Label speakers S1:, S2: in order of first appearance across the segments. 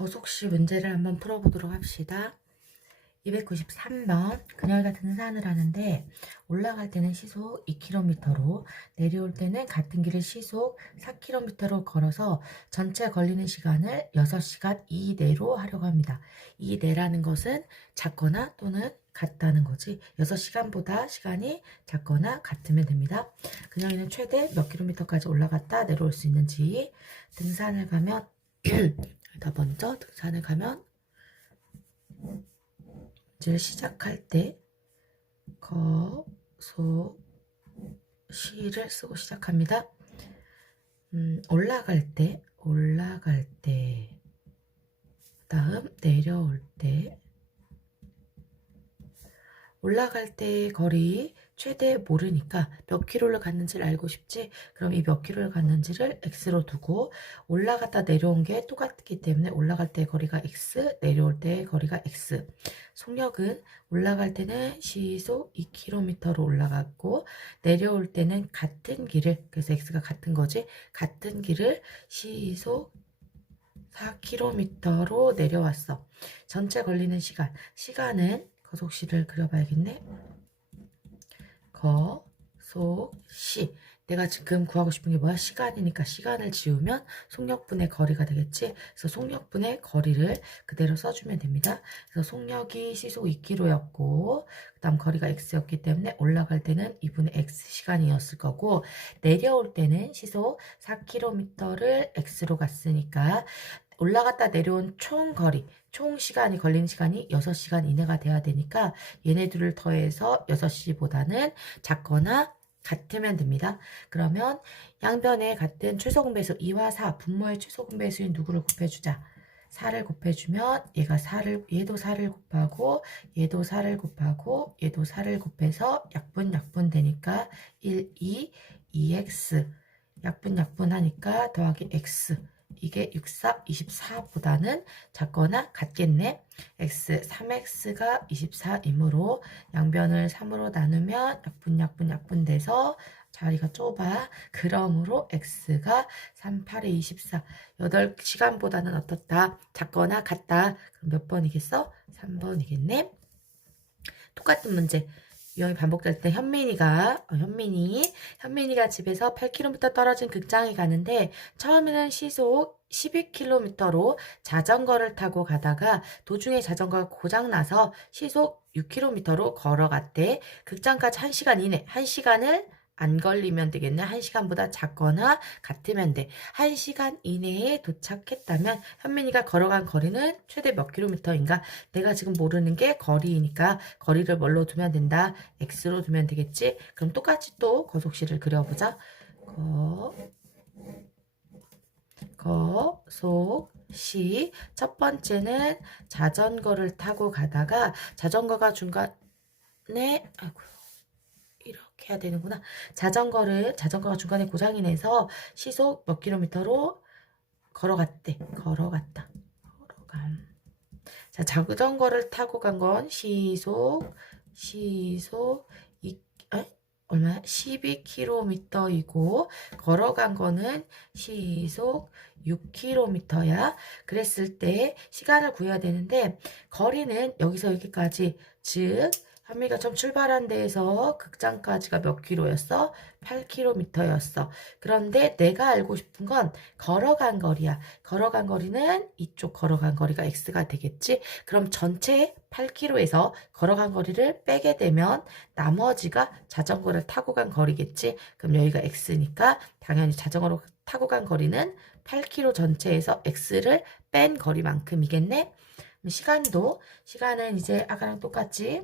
S1: 거속시 문제를 한번 풀어보도록 합시다. 293번 그녀가 등산을 하는데 올라갈 때는 시속 2km로 내려올 때는 같은 길을 시속 4km로 걸어서 전체 걸리는 시간을 6시간 이내로 하려고 합니다. 이내라는 것은 작거나 또는 같다는 거지 6시간보다 시간이 작거나 같으면 됩니다. 그녀는 최대 몇 킬로미터까지 올라갔다 내려올 수 있는지 등산을 가면 더 먼저 등산을 가면 이제 시작할 때 거, 소, 시를 쓰고 시작합니다. 음, 올라갈 때, 올라갈 때, 다음 내려올 때, 올라갈 때 거리 최대 모르니까 몇 킬로를 갔는지를 알고 싶지? 그럼 이 몇 킬로를 갔는지를 x로 두고 올라갔다 내려온 게 똑같기 때문에 올라갈 때 거리가 x, 내려올 때 거리가 x. 속력은 올라갈 때는 시속 2km로 올라갔고 내려올 때는 같은 길을 그래서 x가 같은 거지 같은 길을 시속 4km로 내려왔어. 전체 걸리는 시간 시간은 거속시를 그려봐야겠네. 거, 속, 시. 내가 지금 구하고 싶은 게 뭐야? 시간이니까 시간을 지우면 속력분의 거리가 되겠지? 그래서 속력분의 거리를 그대로 써주면 됩니다. 그래서 속력이 시속 2km였고, 그 다음 거리가 x였기 때문에 올라갈 때는 2분의 x 시간이었을 거고, 내려올 때는 시속 4km를 x로 갔으니까, 올라갔다 내려온 총 거리, 총 시간이 걸린 시간이 6시간 이내가 돼야 되니까 얘네 들을 더해서 6시보다는 작거나 같으면 됩니다. 그러면 양변에 같은 최소공배수 2와 4, 분모의 최소공배수인 누구를 곱해주자. 4를 곱해주면 얘가 4를 얘도 4를 곱하고 얘도 4를 곱하고 얘도 4를 곱해서 약분 약분 되니까 1, 2, 2x 약분 약분 하니까 더하기 x 이게 64, 24보다는 작거나 같겠네. x, 3x가 24이므로 양변을 3으로 나누면 약분, 약분, 약분 돼서 자리가 좁아. 그러므로 x가 3, 8에 24. 8시간보다는 어떻다? 작거나 같다. 그럼 몇 번이겠어? 3번이겠네. 똑같은 문제. 유형이 반복될 때 현민이가 어, 현민이 현민이가 집에서 8km 떨어진 극장에 가는데 처음에는 시속 12km로 자전거를 타고 가다가 도중에 자전거가 고장나서 시속 6km로 걸어갔대. 극장까지 1시간 이내, 1시간을 안 걸리면 되겠네. 1시간보다 작거나 같으면 돼. 1시간 이내에 도착했다면 현민이가 걸어간 거리는 최대 몇 킬로미터인가? 내가 지금 모르는 게 거리이니까 거리를 뭘로 두면 된다? x로 두면 되겠지? 그럼 똑같이 또 거속시를 그려보자. 거, 거, 속, 시. 첫 번째는 자전거를 타고 가다가 자전거가 중간에, 아이고, 해야 되는구나. 자전거를, 자전거가 중간에 고장이 내서 시속 몇 킬로미터로 걸어갔대. 걸어갔다. 걸어감. 자, 자전거를 타고 간 건 시속, 시속, 이, 에? 얼마야? 12km이고, 걸어간 거는 시속 6km야. 그랬을 때 시간을 구해야 되는데, 거리는 여기서 여기까지, 즉, 현미가 처음 출발한 데에서 극장까지가 몇 킬로였어? 8km였어. 그런데 내가 알고 싶은 건 걸어간 거리야. 걸어간 거리는 이쪽 걸어간 거리가 x가 되겠지? 그럼 전체 8km에서 걸어간 거리를 빼게 되면 나머지가 자전거를 타고 간 거리겠지? 그럼 여기가 x니까 당연히 자전거로 타고 간 거리는 8km 전체에서 x를 뺀 거리만큼이겠네? 시간도, 시간은 이제 아까랑 똑같지?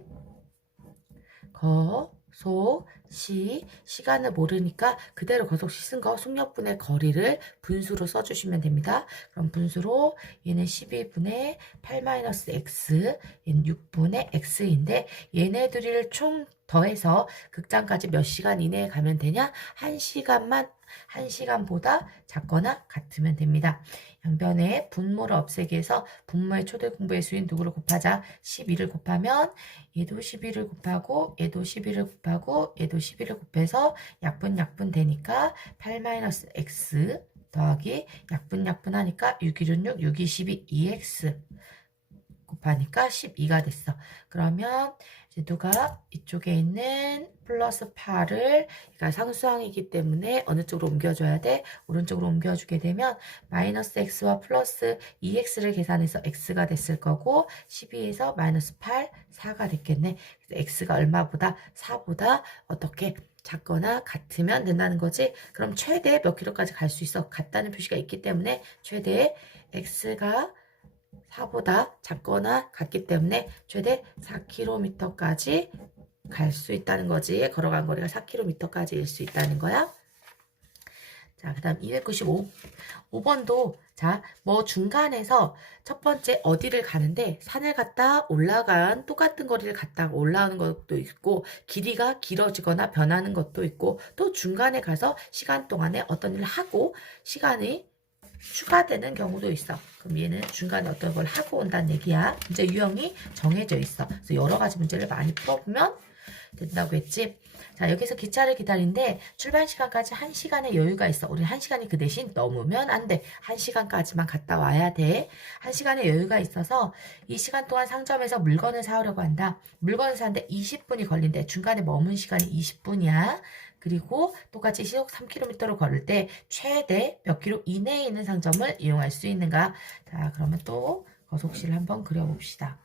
S1: 거, 소, 시, 시간을 모르니까 그대로 거속시 쓴거 속력분의 거리를 분수로 써주시면 됩니다. 그럼 분수로 얘는 12분의 8-x, 얘는 6분의 x인데 얘네들을 총 더해서 극장까지 몇 시간 이내에 가면 되냐? 1시간만 1시간보다 작거나 같으면 됩니다. 양변에 분모를 없애기 위해서 분모의 초대 공부의 수인 누구를 곱하자 12를 곱하면 얘도 12를 곱하고 얘도 12를 곱하고 얘도 12를 곱해서 약분 약분 되니까 8-x 더하기 약분 약분 하니까 6 1 6 6 2 12 2x 곱하니까 12가 됐어. 그러면 이 제 누가 이쪽에 있는 플러스 8을 그러니까 상수항이기 때문에 어느 쪽으로 옮겨줘야 돼? 오른쪽으로 옮겨주게 되면 마이너스 x와 플러스 2x를 계산해서 x가 됐을 거고 12에서 마이너스 8, 4가 됐겠네. 그래서 x가 얼마보다 4보다 어떻게 작거나 같으면 된다는 거지. 그럼 최대 몇 킬로까지 갈 수 있어? 같다는 표시가 있기 때문에 최대 x가 4보다 작거나 같기 때문에 최대 4km까지 갈 수 있다는 거지. 걸어간 거리가 4km까지일 수 있다는 거야. 자, 그 다음 295. 5번도, 자, 뭐 중간에서 첫 번째 어디를 가는데 산을 갔다 올라간 똑같은 거리를 갔다 올라오는 것도 있고, 길이가 길어지거나 변하는 것도 있고, 또 중간에 가서 시간 동안에 어떤 일을 하고, 시간이 추가되는 경우도 있어. 그럼 얘는 중간에 어떤 걸 하고 온다는 얘기야. 이제 유형이 정해져 있어. 그래서 여러 가지 문제를 많이 풀어보면 된다고 했지. 자, 여기서 기차를 기다리는데 출발 시간까지 1시간의 여유가 있어. 우리 1시간이 그 대신 넘으면 안 돼. 1시간까지만 갔다 와야 돼. 1시간의 여유가 있어서 이 시간 동안 상점에서 물건을 사오려고 한다. 물건을 사는데 20분이 걸린대. 중간에 머문 시간이 20분이야. 그리고 똑같이 시속 3km로 걸을 때 최대 몇 킬로 이내에 있는 상점을 이용할 수 있는가? 자, 그러면 또 거속시를 한번 그려봅시다.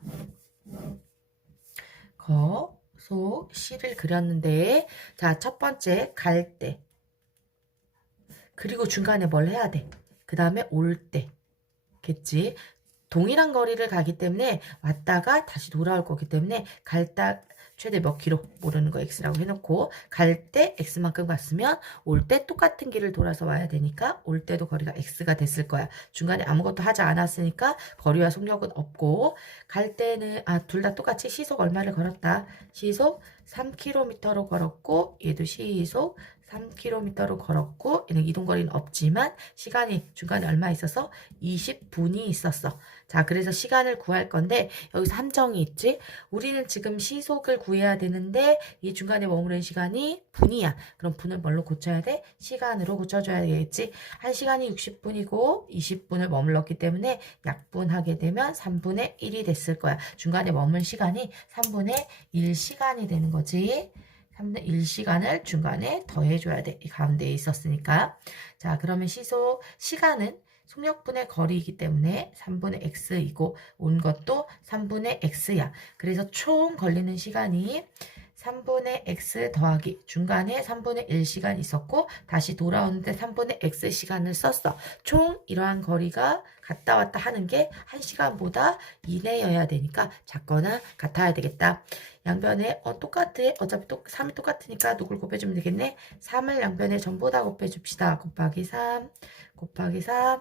S1: 거 속시를 그렸는데, 자, 첫 번째 갈 때. 그리고 중간에 뭘 해야 돼? 그 다음에 올 때. 겠지? 동일한 거리를 가기 때문에 왔다가 다시 돌아올 거기 때문에 갈다 최대 몇 킬로 모르는 거 x라고 해놓고 갈 때 x만큼 갔으면 올 때 똑같은 길을 돌아서 와야 되니까 올 때도 거리가 x가 됐을 거야. 중간에 아무것도 하지 않았으니까 거리와 속력은 없고 갈 때는 아 둘 다 똑같이 시속 얼마를 걸었다. 시속 3km로 걸었고 얘도 시속 3km로 걸었고 얘는 이동거리는 없지만 시간이 중간에 얼마 있어서 20분이 있었어. 자 그래서 시간을 구할 건데 여기서 함정이 있지. 우리는 지금 시속을 구해야 되는데 이 중간에 머무른 시간이 분이야. 그럼 분을 뭘로 고쳐야 돼? 시간으로 고쳐줘야 되겠지. 한 시간이 60분이고 20분을 머물렀기 때문에 약분하게 되면 3분의 1이 됐을 거야. 중간에 머문 시간이 3분의 1시간이 되는 거지. 3분의 1시간을 중간에 더해줘야 돼. 이 가운데에 있었으니까. 자, 그러면 시속, 시간은 속력분의 거리이기 때문에 3분의 x이고 온 것도 3분의 x야. 그래서 총 걸리는 시간이 3분의 x 더하기 중간에 3분의 1 시간 있었고 다시 돌아오는데 3분의 x 시간을 썼어. 총 이러한 거리가 갔다 왔다 하는 게 1시간보다 이내여야 되니까 작거나 같아야 되겠다. 양변에 어, 똑같아. 어차피 또 3이 똑같으니까 누굴 곱해주면 되겠네. 3을 양변에 전부 다 곱해줍시다. 곱하기 3 곱하기 3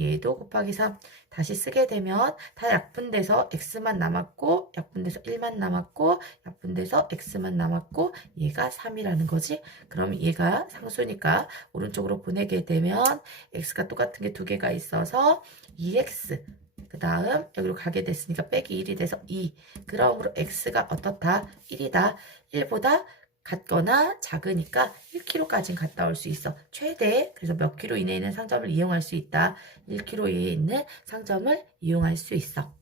S1: 얘도 곱하기 3 다시 쓰게 되면 다 약분돼서 x만 남았고 약분돼서 1만 남았고 약분돼서 x만 남았고 얘가 3이라는 거지. 그럼 얘가 상수니까 오른쪽으로 보내게 되면 x가 똑같은 게 두 개가 있어서 2x 그 다음 여기로 가게 됐으니까 빼기 1이 돼서 2 그러므로 x가 어떻다? 1이다. 1보다 같거나 작으니까 1km까지 갔다 올 수 있어. 최대 그래서 몇 킬로 이내에 있는 상점을 이용할 수 있다. 1km 이내에 있는 상점을 이용할 수 있어.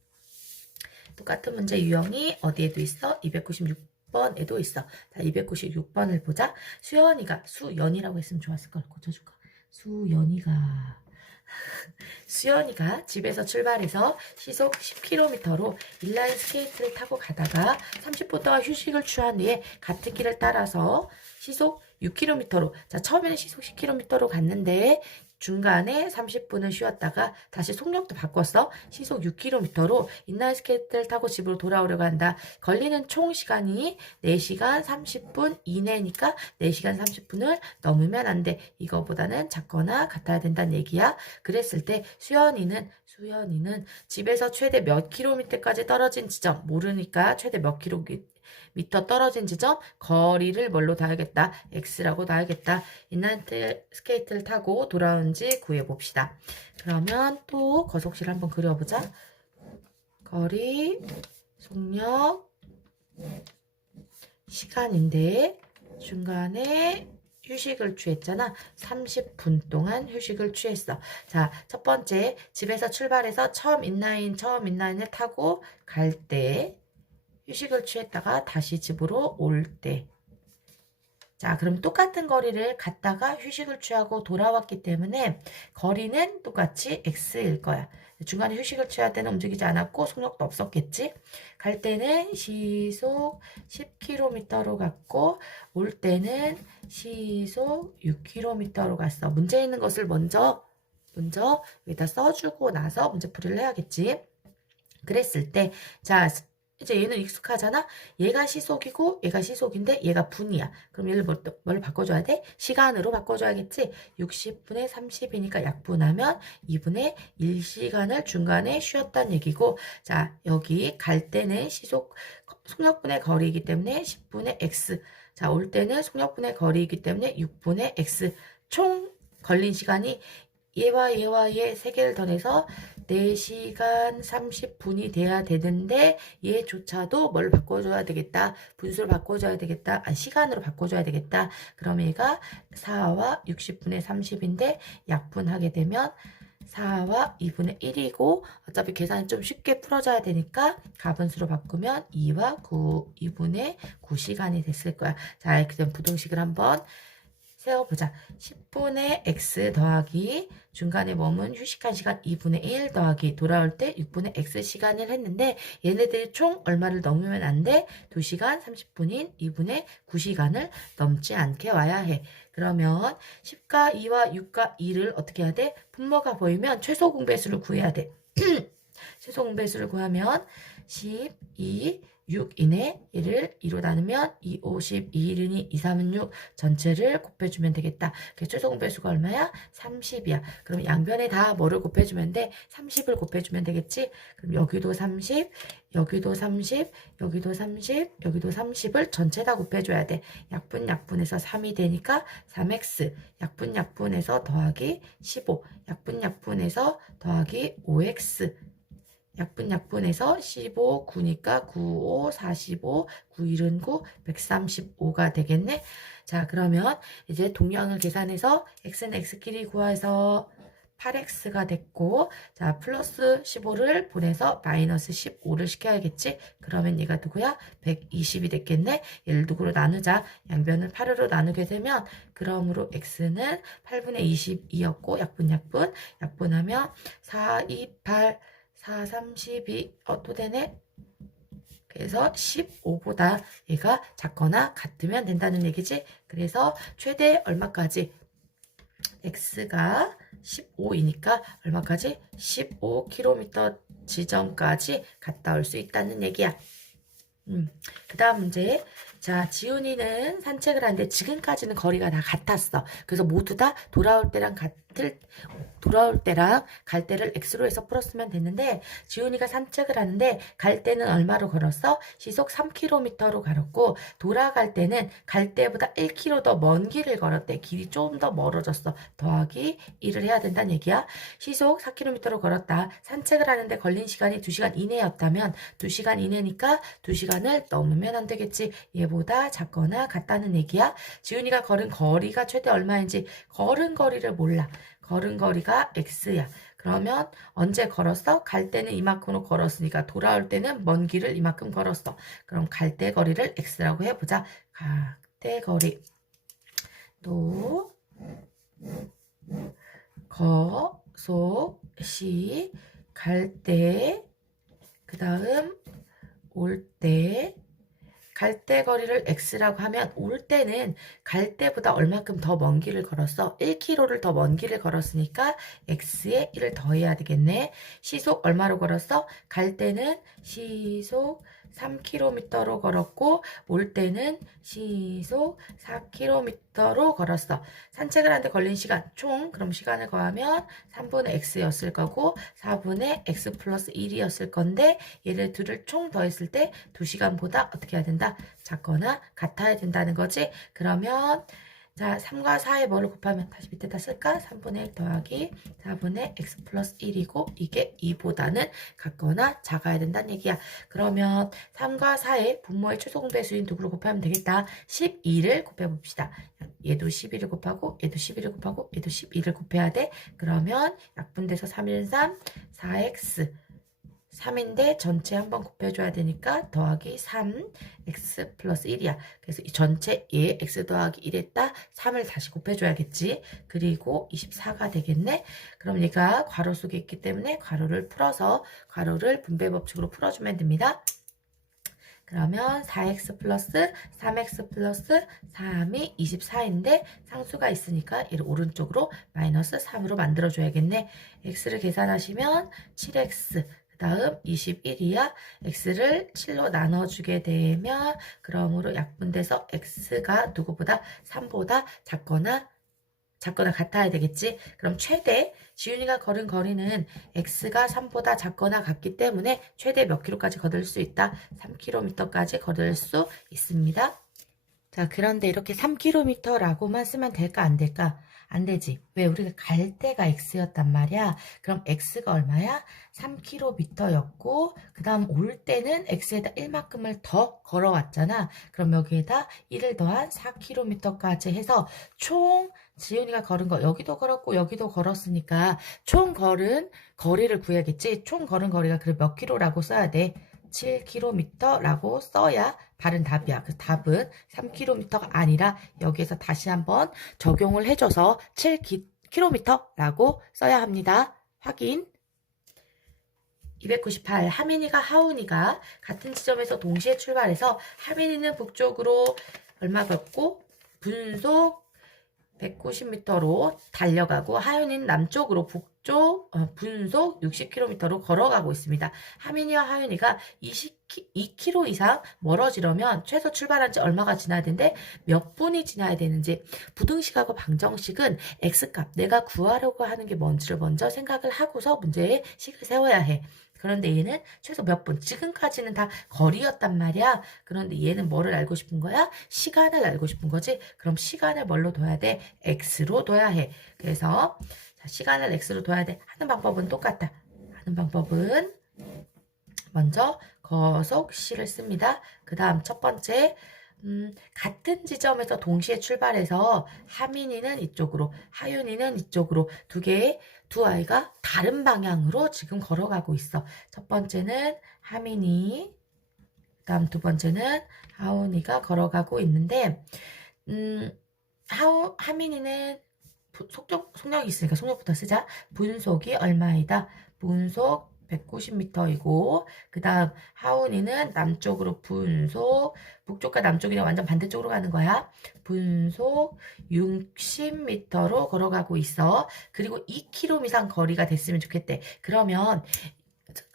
S1: 똑같은 문제 유형이 어디에도 있어? 296번에도 있어. 자, 296번을 보자. 수연이가 수연이라고 했으면 좋았을 걸 고쳐줄까? 수연이가 수연이가 집에서 출발해서 시속 10km로 인라인 스케이트를 타고 가다가 30분 동안 휴식을 취한 후에 같은 길을 따라서 시속 6km로 자 처음에는 시속 10km로 갔는데 중간에 30분을 쉬었다가 다시 속력도 바꿨어. 시속 6km로 인라인 스케이트를 타고 집으로 돌아오려고 한다. 걸리는 총 시간이 4시간 30분 이내니까 4시간 30분을 넘으면 안 돼. 이거보다는 작거나 같아야 된다는 얘기야. 그랬을 때 수연이는 수연이는 집에서 최대 몇 킬로미터까지 떨어진 지점 모르니까 최대 몇 킬로미터 미터 떨어진 지점 거리를 뭘로 다야겠다 x라고 다야겠다 인라인 스케이트를 타고 돌아온지 구해봅시다 그러면 또 거속시를 한번 그려보자 거리 속력 시간인데 중간에 휴식을 취했잖아. 30분 동안 휴식을 취했어. 자, 첫 번째, 집에서 출발해서 처음 인라인, 처음 인라인을 타고 갈 때, 휴식을 취했다가 다시 집으로 올 때. 자, 그럼 똑같은 거리를 갔다가 휴식을 취하고 돌아왔기 때문에 거리는 똑같이 x일 거야. 중간에 휴식을 취할 때는 움직이지 않았고 속력도 없었겠지. 갈 때는 시속 10km로 갔고 올 때는 시속 6km로 갔어. 문제 있는 것을 먼저 먼저 여기다 써주고 나서 문제 풀이를 해야겠지. 그랬을 때, 자, 이제 얘는 익숙하잖아? 얘가 시속이고 얘가 시속인데 얘가 분이야. 그럼 얘를 뭘, 뭘 바꿔줘야 돼? 시간으로 바꿔줘야겠지? 60분의 30이니까 약분하면 2분의 1시간을 중간에 쉬었다는 얘기고 자 여기 갈 때는 시속 속력분의 거리이기 때문에 10분의 x 자 올 때는 속력분의 거리이기 때문에 6분의 x 총 걸린 시간이 얘와 얘와 얘 세 개를 더해서 4시간 30분이 돼야 되는데 얘조차도 뭘 바꿔줘야 되겠다. 분수를 바꿔줘야 되겠다. 아, 시간으로 바꿔줘야 되겠다. 그럼 얘가 4와 60분의 30인데 약분하게 되면 4와 2분의 1이고 어차피 계산이 좀 쉽게 풀어져야 되니까 가분수로 바꾸면 2와 9, 2분의 9시간이 됐을 거야. 자, 그럼 부등식을 한번 세워보자. 10분의 x 더하기 중간에 머문 휴식한 시간 2분의 1 더하기 돌아올 때 6분의 x 시간을 했는데 얘네들이 총 얼마를 넘으면 안 돼? 2시간 30분인 2분의 9시간을 넘지 않게 와야 해. 그러면 10과 2와 6과 2를 어떻게 해야 돼? 분모가 보이면 최소 공배수를 구해야 돼. 최소 공배수를 구하면 12, 6이네. 얘를 2로 나누면 2, 5, 10, 2, 1이니 2, 3은 6 전체를 곱해주면 되겠다. 그 최소 공배수가 얼마야? 30이야. 그럼 양변에 다 뭐를 곱해주면 돼? 30을 곱해주면 되겠지? 그럼 여기도 30, 여기도 30, 여기도 30, 여기도 30을 전체 다 곱해줘야 돼. 약분 약분해서 3이 되니까 3x, 약분 약분해서 더하기 15, 약분 약분해서 더하기 5x, 약분 약분해서 15, 9니까 9, 5, 45, 9, 1은 9, 135가 되겠네. 자, 그러면 이제 동량을 계산해서 x는 x끼리 구해서 8x가 됐고, 자, 플러스 15를 보내서 마이너스 15를 시켜야겠지? 그러면 얘가 누구야? 120이 됐겠네? 얘를 누구로 나누자. 양변을 8으로 나누게 되면, 그러므로 x는 8분의 22였고, 약분, 약분, 약분하면 4, 2, 8, 4, 32, 어, 또 되네? 그래서 15보다 얘가 작거나 같으면 된다는 얘기지. 그래서 최대 얼마까지? x가 15이니까 얼마까지? 15km 지점까지 갔다 올 수 있다는 얘기야. 음, 그 다음 문제. 자, 지훈이는 산책을 하는데 지금까지는 거리가 다 같았어. 그래서 모두 다 돌아올 때랑 같 을, 돌아올 때랑 갈 때를 x로 해서 풀었으면 됐는데, 지훈이가 산책을 하는데, 갈 때는 얼마로 걸었어? 시속 3km로 걸었고, 돌아갈 때는 갈 때보다 1km 더 먼 길을 걸었대. 길이 좀 더 멀어졌어. 더하기 1을 해야 된다는 얘기야. 시속 4km로 걸었다. 산책을 하는데 걸린 시간이 2시간 이내였다면, 2시간 이내니까 2시간을 넘으면 안 되겠지. 얘보다 작거나 같다는 얘기야. 지훈이가 걸은 거리가 최대 얼마인지 걸은 거리를 몰라. 걸은 거리가 x야. 그러면 언제 걸었어? 갈 때는 이만큼으로 걸었으니까 돌아올 때는 먼 길을 이만큼 걸었어. 그럼 갈 때 거리를 x라고 해보자. 갈 때 거리. 또 거, 소, 시, 갈 때, 그 다음 올 때, 갈때 거리를 x라고 하면 올 때는 갈 때보다 얼마큼 더 먼 길을 걸었어? 1km를 더 먼 길을 걸었으니까 x에 1을 더해야 되겠네. 시속 얼마로 걸었어? 갈 때는 시속 3km로 걸었고 올 때는 시속 4km로 걸었어. 산책을 하는데 걸린 시간 총 그럼 시간을 더하면 3분의 x였을 거고 4분의 x 플러스 1이었을 건데 얘를 둘을 총 더했을 때 2시간보다 어떻게 해야 된다? 작거나 같아야 된다는 거지. 그러면 자, 3과 4에 뭐를 곱하면 다시 밑에다 쓸까? 3분의 1 더하기 4분의 x 플러스 1이고 이게 2보다는 같거나 작아야 된다는 얘기야. 그러면 3과 4의 분모의 최소 공배 수인 누구를 곱하면 되겠다. 12를 곱해봅시다. 얘도 12를 곱하고 얘도 12를 곱하고 얘도 12를 곱해야 돼. 그러면 약분돼서 3일 3, 4x 3인데 전체 한번 곱해줘야 되니까 더하기 3 x 플러스 1이야. 그래서 이 전체 얘 x 더하기 1에다 3을 다시 곱해줘야겠지. 그리고 24가 되겠네. 그럼 얘가 괄호 속에 있기 때문에 괄호를 풀어서 괄호를 분배 법칙으로 풀어주면 됩니다. 그러면 4x 플러스 3x 플러스 3이 24인데 상수가 있으니까 얘를 오른쪽으로 마이너스 3으로 만들어줘야겠네. x를 계산하시면 7x 그 다음 21이야. x를 7로 나눠주게 되면 그러므로 약분돼서 x가 누구보다 3보다 작거나 작거나 같아야 되겠지. 그럼 최대 지윤이가 걸은 거리는 x가 3보다 작거나 같기 때문에 최대 몇 킬로까지 거둘 수 있다? 3km까지 거둘 수 있습니다. 자, 그런데 이렇게 3km라고만 쓰면 될까 안 될까? 안 되지. 왜 우리가 갈 때가 x였단 말이야. 그럼 x가 얼마야? 3km였고 그 다음 올 때는 x에다 1만큼을 더 걸어왔잖아. 그럼 여기에다 1을 더한 4km까지 해서 총 지윤이가 걸은 거 여기도 걸었고 여기도 걸었으니까 총 걸은 거리를 구해야겠지. 총 걸은 거리가 그래 몇 킬로라고 써야 돼. 7km라고 써야 바른 답이야. 그 답은 3km가 아니라 여기에서 다시 한번 적용을 해줘서 7km라고 써야 합니다. 확인. 298. 하민이가 하운이가 같은 지점에서 동시에 출발해서 하민이는 북쪽으로 얼마 걷고 분속 190m로 달려가고 하윤이는 남쪽으로 북쪽 어, 분속 60km로 걸어가고 있습니다. 하민이와 하윤이가 20, 2km 이상 멀어지려면 최소 출발한 지 얼마가 지나야 되는데 몇 분이 지나야 되는지 부등식하고 방정식은 x값 내가 구하려고 하는 게 뭔지를 먼저 생각을 하고서 문제에 식을 세워야 해. 그런데 얘는 최소 몇 분, 지금까지는 다 거리였단 말이야. 그런데 얘는 뭐를 알고 싶은 거야? 시간을 알고 싶은 거지. 그럼 시간을 뭘로 둬야 돼? x로 둬야 해. 그래서 자, 시간을 x로 둬야 돼. 하는 방법은 똑같다. 하는 방법은 먼저 거속 시를 씁니다. 그 다음 첫 번째 음, 같은 지점에서 동시에 출발해서 하민이는 이쪽으로, 하윤이는 이쪽으로 두 개의 두 아이가 다른 방향으로 지금 걸어가고 있어. 첫 번째는 하민이, 다음 두 번째는 하운이가 걸어가고 있는데, 음, 하우, 하민이는 속력, 속력이 있으니까 속력부터 쓰자. 분속이 얼마이다? 분속 190m이고 그 다음 하운이는 남쪽으로 분속 북쪽과 남쪽이랑 완전 반대쪽으로 가는 거야. 분속 60m로 걸어가고 있어. 그리고 2km 이상 거리가 됐으면 좋겠대. 그러면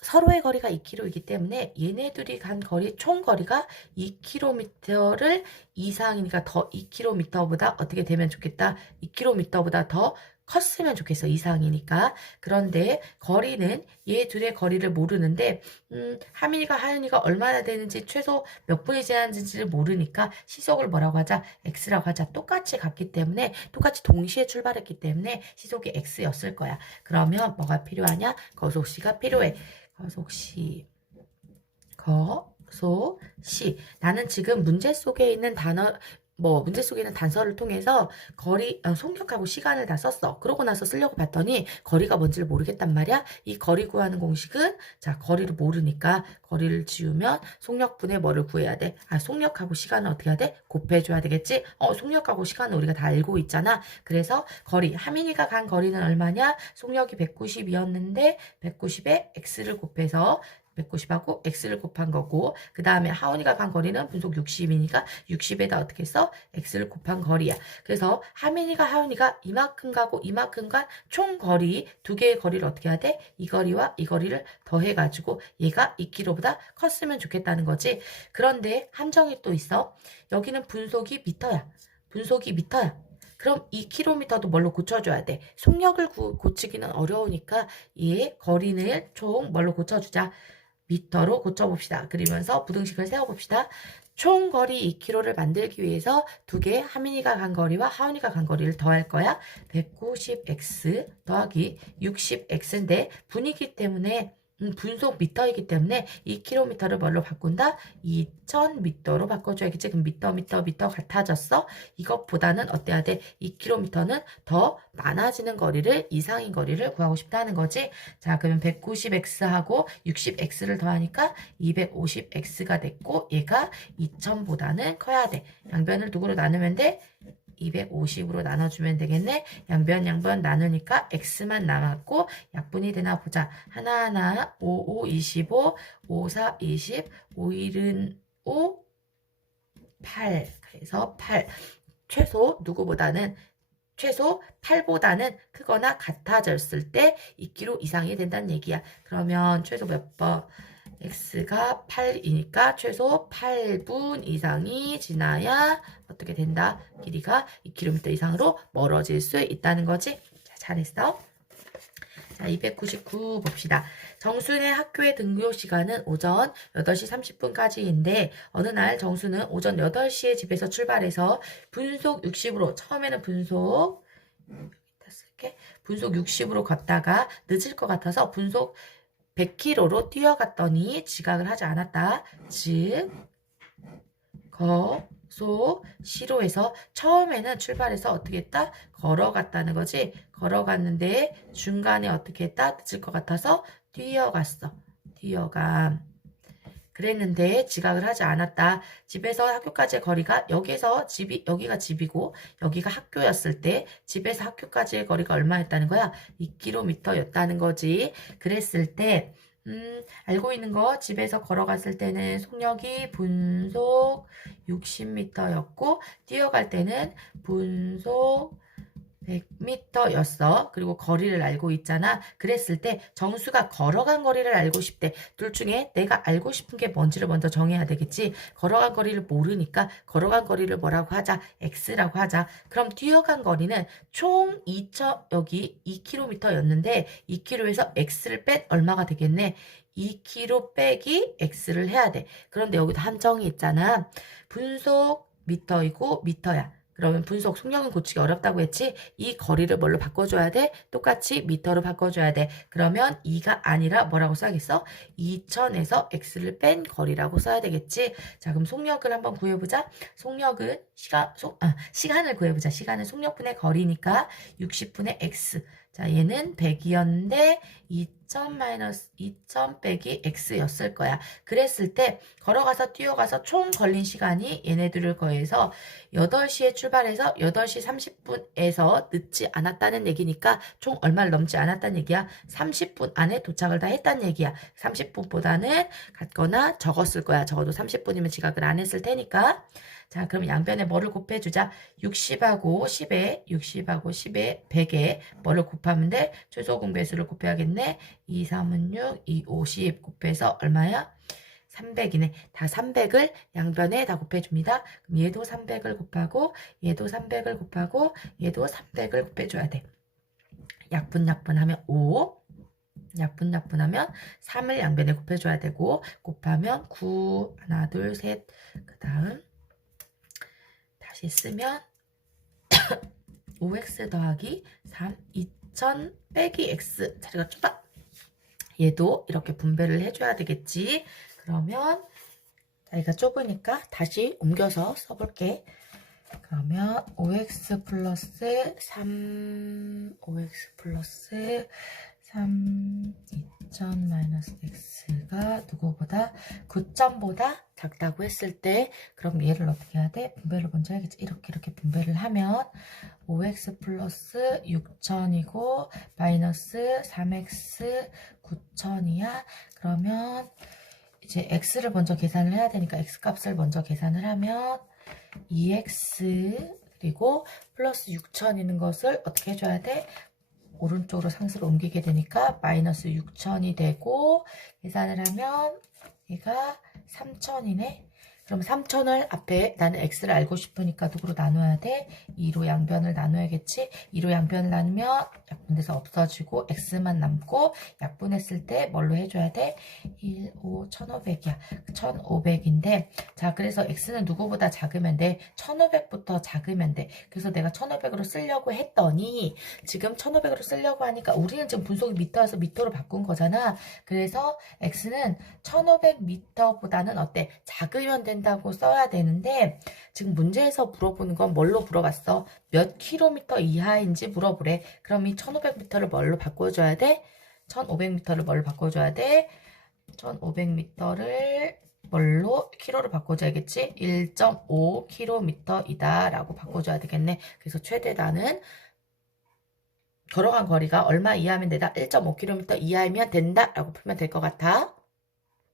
S1: 서로의 거리가 2km이기 때문에 얘네들이 간 거리 총 거리가 2km를 이상이니까 더 2km보다 어떻게 되면 좋겠다. 2km보다 더 컸으면 좋겠어 이상이니까. 그런데 거리는 얘 둘의 거리를 모르는데 음, 하민이가 하윤이가 얼마나 되는지 최소 몇 분이 지났는지를 모르니까 시속을 뭐라고 하자? X라고 하자. 똑같이 갔기 때문에 똑같이 동시에 출발했기 때문에 시속이 x였을 거야. 그러면 뭐가 필요하냐? 거속시가 필요해. 거속시. 거속시. 나는 지금 문제 속에 있는 단어 뭐 문제 속에 있는 단서를 통해서 거리 어, 속력하고 시간을 다 썼어. 그러고 나서 쓰려고 봤더니 거리가 뭔지를 모르겠단 말이야. 이 거리 구하는 공식은 자 거리를 모르니까 거리를 지우면 속력분의 뭐를 구해야 돼? 아 속력하고 시간은 어떻게 해야 돼? 곱해줘야 되겠지? 어 속력하고 시간은 우리가 다 알고 있잖아. 그래서 거리 하민이가 간 거리는 얼마냐? 속력이 190이었는데 190에 x를 곱해서 190하고 x를 곱한 거고 그 다음에 하원이가 간 거리는 분속 60이니까 60에다 어떻게 써? x를 곱한 거리야. 그래서 하민이가 하원이가 이만큼 가고 이만큼 간 총 거리 두 개의 거리를 어떻게 해야 돼? 이 거리와 이 거리를 더해가지고 얘가 2km보다 컸으면 좋겠다는 거지. 그런데 함정이 또 있어. 여기는 분속이 미터야. 분속이 미터야. 그럼 2km도 뭘로 고쳐줘야 돼? 속력을 구, 고치기는 어려우니까 얘 거리는 총 뭘로 고쳐주자. 미터로 고쳐봅시다. 그리면서 부등식을 세워봅시다. 총 거리 2km를 만들기 위해서 두 개 하민이가 간 거리와 하은이가 간 거리를 더할 거야. 190x 더하기 60x인데 분이기 때문에 음, 분속 미터이기 때문에 2km를 뭘로 바꾼다? 2000m로 바꿔줘야겠지. 그럼 미터, 미터, 미터 같아졌어? 이것보다는 어때야 돼? 2km는 더 많아지는 거리를, 이상인 거리를 구하고 싶다는 거지. 자, 그러면 190x하고 60x를 더하니까 250x가 됐고, 얘가 2000보다는 커야 돼. 양변을 누구로 나누면 돼? 250으로 나눠주면 되겠네. 양변 양변 나누니까 x만 남았고 약분이 되나 보자. 하나하나 5, 5, 25, 5, 4, 20, 5, 1은 5, 8. 그래서 8. 최소 누구보다는 최소 8보다는 크거나 같아졌을 때 2kg 이상이 된다는 얘기야. 그러면 최소 몇 번? X가 8이니까 최소 8분 이상이 지나야 어떻게 된다? 길이가 2km 이상으로 멀어질 수 있다는 거지. 자, 잘했어. 자, 299 봅시다. 정순의 학교에 등교 시간은 오전 8시 30분까지인데 어느 날 정수는 오전 8시에 집에서 출발해서 분속 60으로 처음에는 분속. 분속 60으로 걷다가 늦을 것 같아서 분속 100km로 뛰어갔더니 지각을 하지 않았다. 즉, 거, 소, 시로에서 처음에는 출발해서 어떻게 했다? 걸어갔다는 거지. 걸어갔는데 중간에 어떻게 했다? 늦을 것 같아서 뛰어갔어. 뛰어감. 그랬는데 지각을 하지 않았다. 집에서 학교까지의 거리가 여기서 집이 여기가 집이고 여기가 학교였을 때 집에서 학교까지의 거리가 얼마였다는 거야? 2km였다는 거지. 그랬을 때 음, 알고 있는 거 집에서 걸어갔을 때는 속력이 분속 60m였고 뛰어갈 때는 분속 100m였어. 그리고 거리를 알고 있잖아. 그랬을 때 정수가 걸어간 거리를 알고 싶대. 둘 중에 내가 알고 싶은 게 뭔지를 먼저 정해야 되겠지. 걸어간 거리를 모르니까 걸어간 거리를 뭐라고 하자. x라고 하자. 그럼 뛰어간 거리는 총 2천 여기 2km였는데 2km에서 x를 뺀 얼마가 되겠네. 2km 빼기 x를 해야 돼. 그런데 여기도 함정이 있잖아. 분속 미터이고 미터야. 그러면 분속 속력은 고치기 어렵다고 했지? 이 거리를 뭘로 바꿔줘야 돼? 똑같이 미터로 바꿔줘야 돼. 그러면 2가 아니라 뭐라고 써야겠어? 2000에서 x를 뺀 거리라고 써야 되겠지? 자, 그럼 속력을 한번 구해보자. 속력은 시간, 속, 아, 시간을 구해보자. 시간은 속력분의 거리니까 60분의 x. 자, 얘는 100이었는데 2000 마이너스 2000 빼기 x였을 거야. 그랬을 때 걸어가서 뛰어가서 총 걸린 시간이 얘네들을 거해서 8시에 출발해서 8시 30분에서 늦지 않았다는 얘기니까 총 얼마를 넘지 않았다는 얘기야. 30분 안에 도착을 다 했다는 얘기야. 30분보다는 같거나 적었을 거야. 적어도 30분이면 지각을 안 했을 테니까. 자, 그럼 양변에 뭐를 곱해주자? 60하고 10에, 60하고 10에, 100에 뭐를 곱하면 돼? 최소 공배수를 곱해야겠네. 2, 3은 6, 2, 50 곱해서 얼마야? 300이네. 다 300을 양변에 다 곱해줍니다. 그럼 얘도 300을 곱하고, 얘도 300을 곱하고, 얘도 300을 곱해줘야 돼. 약분, 약분하면 5. 약분, 약분하면 3을 양변에 곱해줘야 되고, 곱하면 9. 하나, 둘, 셋. 그 다음. 다시 쓰면 5x 더하기 3, 2000 빼기 x 자리가 좁아. 얘도 이렇게 분배를 해줘야 되겠지. 그러면 자리가 좁으니까 다시 옮겨서 써볼게. 그러면 5x 플러스 3, 5x 플러스 3, 2000 마이너스 x가 누구보다 9점보다 작다고 했을 때 그럼 얘를 어떻게 해야 돼? 분배를 먼저 해야겠지. 이렇게 이렇게 분배를 하면 5x 플러스 6000이고 마이너스 3x 9000이야. 그러면 이제 x를 먼저 계산을 해야 되니까 x 값을 먼저 계산을 하면 2x 그리고 플러스 6000 있는 것을 어떻게 해줘야 돼? 오른쪽으로 상수로 옮기게 되니까 마이너스 6천이 되고 계산을 하면 얘가 3천이네. 그럼 3천을 앞에 나는 x를 알고 싶으니까 누구로 나눠야 돼? 2로 양변을 나눠야겠지? 2로 양변을 나누면 약분돼서 없어지고 x만 남고 약분했을 때 뭘로 해줘야 돼? 1, 5, 1500이야. 1500인데 자 그래서 x는 누구보다 작으면 돼? 1500부터 작으면 돼. 그래서 내가 1500으로 쓰려고 했더니 지금 1500으로 쓰려고 하니까 우리는 지금 분속이 미터여서 미터로 바꾼 거잖아. 그래서 x는 1500m보다는 어때? 작으면 된다고 써야 되는데 지금 문제에서 물어보는 건 뭘로 물어봤어? 몇 킬로미터 이하인지 물어보래. 그럼 이 1500m를 뭘로 바꿔줘야 돼? 1500m를 뭘로 바꿔줘야 돼? 1500m를 뭘로 키로로 바꿔줘야겠지? 1.5km이다 라고 바꿔줘야 되겠네. 그래서 최대다는 걸어간 거리가 얼마 이하면 되다? 1.5km 이하이면 된다 라고 풀면 될 것 같아.